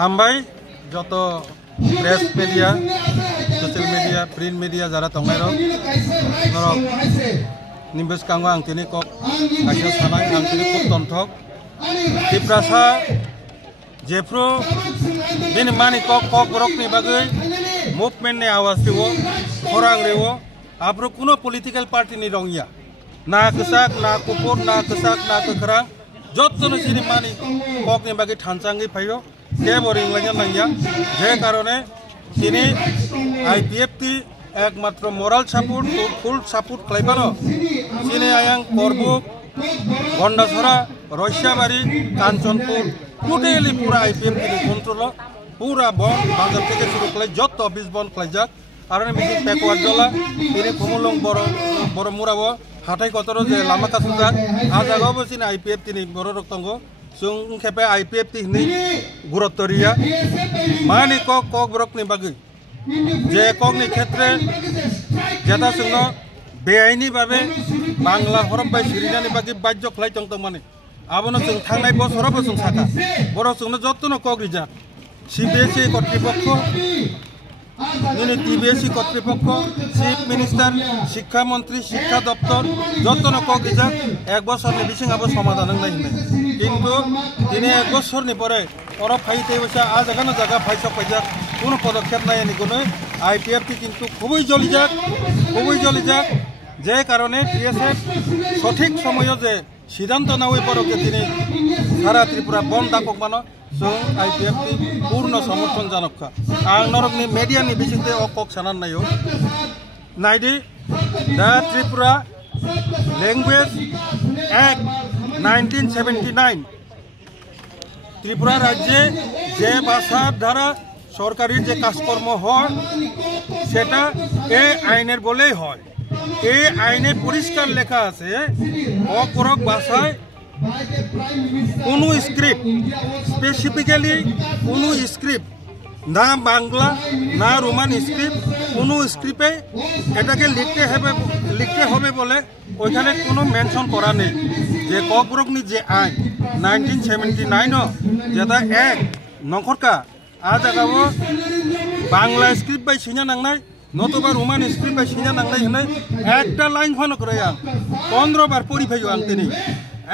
हामबाय যত press media social media print media যারা তংनाय नरक निबेस कांगो आं तिनि कक काइसा सानाय आं तिनि खुब तन्थक तिप्रासा जेफ्रु बिनि मानि कक बरकनि बागै मुभमेन्ट नि आवाज दिवो खरां रेवो आब्रु कुनो पलिटिकल पार्टी नि रंगिया ना कसाक ना कुपुर ना कसाक ना कखरा जत्तनो सिनि मानि कक नि बागै थानचांगै फायो के बोरिं लागिया नांगिया जे कारणे तिनि आईपीएफटी एकमात्र मोरल सपोर्ट फुल सपोर्ट खालामबानो सिनि आयां करबुक गंडासरा रयसाबारी कांचनपुर टोटेली पूरा आईपीएफटी कंट्रोल पूरा बंद बाजार থেকে শুরু করে যত অফিস বন্ধ খাইজাক কারণে মিটিং পেকওয়ার জলা তিনি কমলং বড় মুরাবো হাটাই কতর যে লামা কাসুজাক আজাগাবো সিনি आईपीएफटी नि बर रक्तंग जों खेपे आईपीएफटी नि गुरुत्वरिया मानि कक ब्रकनि बागै जे ककनि क्षेत्रे जेता जोंनो बेआइनि भाबे बांला हरमबाय सिरिनानि बागै बाध्य खालायदों माने आबोनो जों थांनाय बोसोरावबो जों साका बर' जोंनो जत्तनो कक रिजार्भ सीबीएसई কর্তৃপক্ষ টিবিএসই কর্তৃপক্ষ চিফ মিনিস্টার শিক্ষামন্ত্রী শিক্ষা দপ্তর যত্ন কক রিজার্ভ এক বছরনি বিসিঙাবো সমাধান নাই কিন্তু তিনি এক বছরনি পরে অরব ফাইতে বসে আজ এখানে জায়গা ফাইসক পাইজাক কোনো পদক্ষেপ নাই এনে কোনো আইপিএফটি কিন্তু খুবই জ্বলি যাক যে কারণে টিএসএফ সঠিক সময়ে যে সিদ্ধান্ত নেওয়াই পরকে তিনি সারা ত্রিপুরা বন্ধ ডাকক মানো जों आईपीएफटी पूर्ण समर्थन जानखा आं नरकनि मीडियानि बिसिंते अकक सानान नायो नायदि दा त्रिपुरा लैंग्वेज एक्ट 1979 त्रिपुरा राज्ये जे भाषार द्वारा सरकारी जे काजकर्म হয় সেটা এই আইনের বলেই হয় এই আইনে পরিষ্কার লেখা আছে অপরক ভাষায় কোনো স্ক্রিপ্ট স্পেসিফিক্যালি কোনো স্ক্রিপ্ট না বাংলা না রোমান স্ক্রিপ্ট কোনো স্ক্রিপ্টে এটাকে লিখতে হবে বলে ওইখানে কোনো মেনশন করা নেই যে ককব্রকনি যে আইন 1979 যেটা এক নখরকা আজ আগাবো বাংলা স্ক্রিপ্ট বাই সিনা নাংনাই নতুবা রোমান স্ক্রিপ্ট বাই সিনা নাংনাই হনে একটা লাইন ফানো করে আং 15 বার পরিফাইও আং তিনি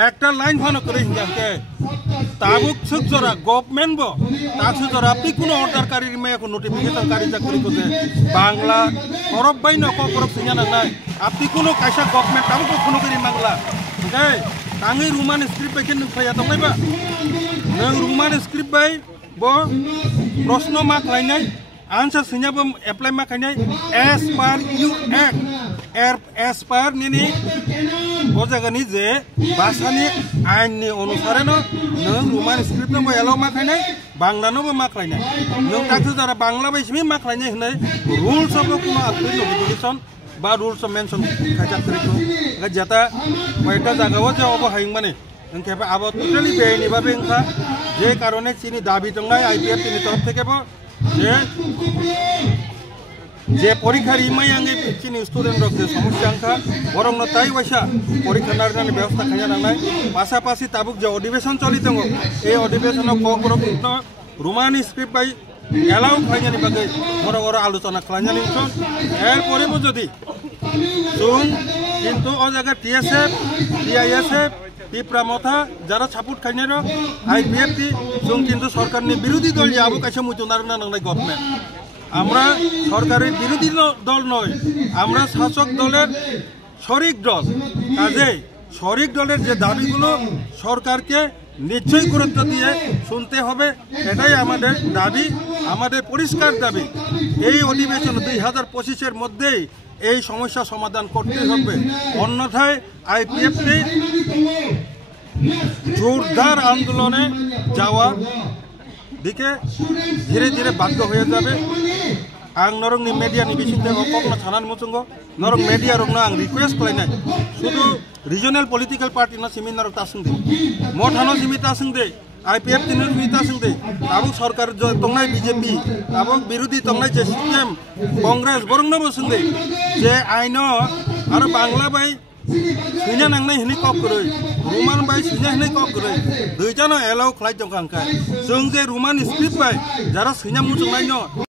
একটা লাইন ফানো করে হিংকে তাবুক সুজরা গভর্নমেন্ট বো তা সুজরা আপনি কোন অর্ডারকারী মে এখন নোটিফিকেশন কারি চাকরি করে বাংলা হরফ বাই ন ককরক সিনা নাই আপনি কোন কাইসা গভর্নমেন্ট তাবুক কোন করি বাংলা ওকে তাঙ্গি রোমান স্ক্রিপ্ট বাই কেন ফায়া দংলাইবা নং রোমান স্ক্রিপ্ট বাই বো প্রশ্ন মা খাইনাই आंसर सिनाबो एप्लाइ मा खायनाय एस पार यू एक्ट एस पार निनि ओ जागानि जे भाषानि आइननि अनुसारे न नों रोमान स्क्रिप्ट न एलाव मा खायनाय बांलानोबो मा खायनाय नों ताकु जारा बांला बायसिमि मा खायनाय होननाय रुल्स अफ कोनो आक्टिभ एजुकेशन बा रुल्स अफ मेंशन खायजा करितो जेता मयटा जागाव जे अबो हाइं माने ओंखेबा आबो टोटाली बेनि बाबे ओंखा जे कारणे चिनि दाबि दंनाय आईपीएफटी नि तरफ थेकेबो जे परीक्षार इमाय आंगे चिनि स्टूडेंट रक जे समस्या आंखा बरं न ताई वैसा परीक्षा नारनानि व्यवस्था खाया नांनाय पासापासि ताबुक जे अधिवेशन चलि दङ ए अधिवेशनाव ककब्रक रोमानि स्क्रिप्ट बाय एलाउ खायनानि बागै बरं आलोचना खालामनानै सन एरपरेबो जदि जों किन्तु अ जायगा टीएसएफ टीआईएसएफ त्रिपुरा मथा যারা সাপোর্ট খাইনার আইপিএফটি जों কিন্তু সরকারनि বিরোধী দল আবু কাছে মুতুনারনা নাংনাই গভর্নমেন্ট আমরা সরকারের বিরোধী দল নয় আমরা শাসক দলের শরিক দল কাজে শরিক দলের যে দাবিগুলো সরকারকে নিশ্চয়ই গুরুত্ব দিয়ে শুনতে হবে এটাই আমাদের দাবি আমাদের পরিষ্কার দাবি এই অধিবেশন 2025 এর মধ্যেই এই সমস্যা সমাধান করতে হবে অন্যথায় আইপিএফটি জোরদার আন্দোলনে যাওয়ার দিকে ধীরে ধীরে বাধ্য হয়ে যাবে आं नरंनि मीडियानि बिसिंते अककना थानानि मुचुंगो नरं मीडिया रंनो आं रिक्वेस्ट खालायनाय शुधु रिजनल पलिटिकल पार्टी न सिमि नरक तासुंदे मथानो सिमि तासुंदे आईपीएफटी न सिमि तासुंदे आबो सरकार तंनाय बीजेपी आबो विरोधी तंनाय जे सीपीएम कांग्रेस बरंनो बसुंदे जे आइनो आरो Bangla bye seinya nangnai hini kop koroi roman bai seinya hini kop koroi duijano allow khlai jong kangkai jong je roman script bai jara seinya muchung nai no